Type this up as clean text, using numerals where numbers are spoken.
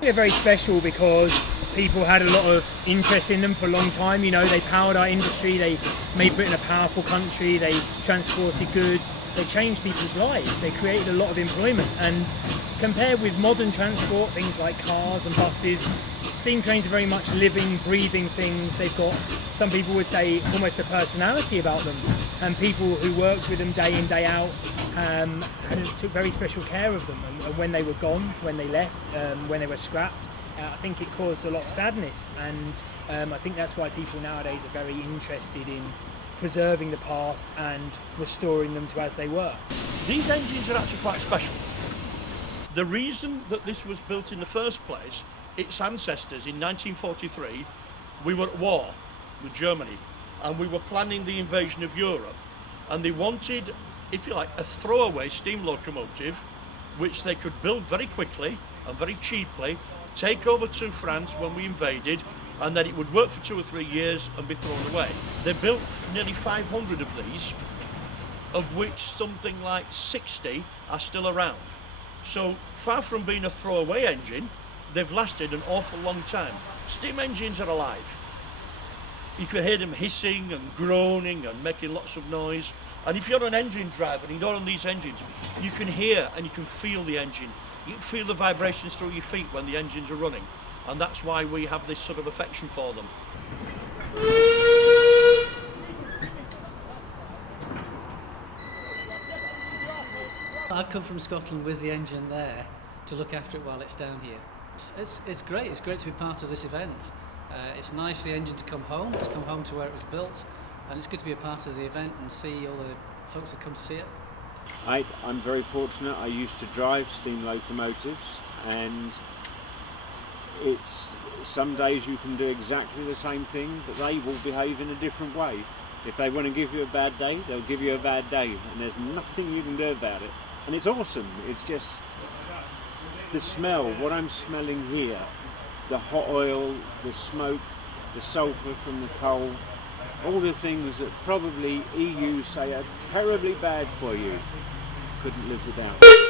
They're very special because people had a lot of interest in them for a long time. You know, they powered our industry, they made Britain a powerful country, they transported goods, they changed people's lives, they created a lot of employment. And compared with modern transport, things like cars and buses, steam trains are very much living, breathing things. They've got, some people would say, almost a personality about them. And people who worked with them day in, day out, took very special care of them. And when they were gone, when they left, when they were scrapped, I think it caused a lot of sadness. And I think that's why people nowadays are very interested in preserving the past and restoring them to as they were. These engines are actually quite special. The reason that this was built in the first place, its ancestors in 1943, we were at war with Germany and we were planning the invasion of Europe, and they wanted, if you like, a throwaway steam locomotive which they could build very quickly and very cheaply, take over to France when we invaded, and then it would work for 2 or 3 years and be thrown away. They built nearly 500 of these, of which something like 60 are still around. So far from being a throwaway engine, they've lasted an awful long time. Steam engines are alive. You can hear them hissing and groaning and making lots of noise. And if you're an engine driver and you're on these engines, you can hear and you can feel the engine. You can feel the vibrations through your feet when the engines are running. And that's why we have this sort of affection for them. I've come from Scotland with the engine there to look after it while it's down here. It's great. It's great to be part of this event. It's nice for the engine to come home. It's come home to where it was built, and it's good to be a part of the event and see all the folks that come to see it. I'm very fortunate. I used to drive steam locomotives, and it's some days you can do exactly the same thing, but they will behave in a different way. If they want to give you a bad day, they'll give you a bad day, and there's nothing you can do about it. And it's awesome. It's just the smell, what I'm smelling here, the hot oil, the smoke, the sulphur from the coal, all the things that probably EU say are terribly bad for you, couldn't live without.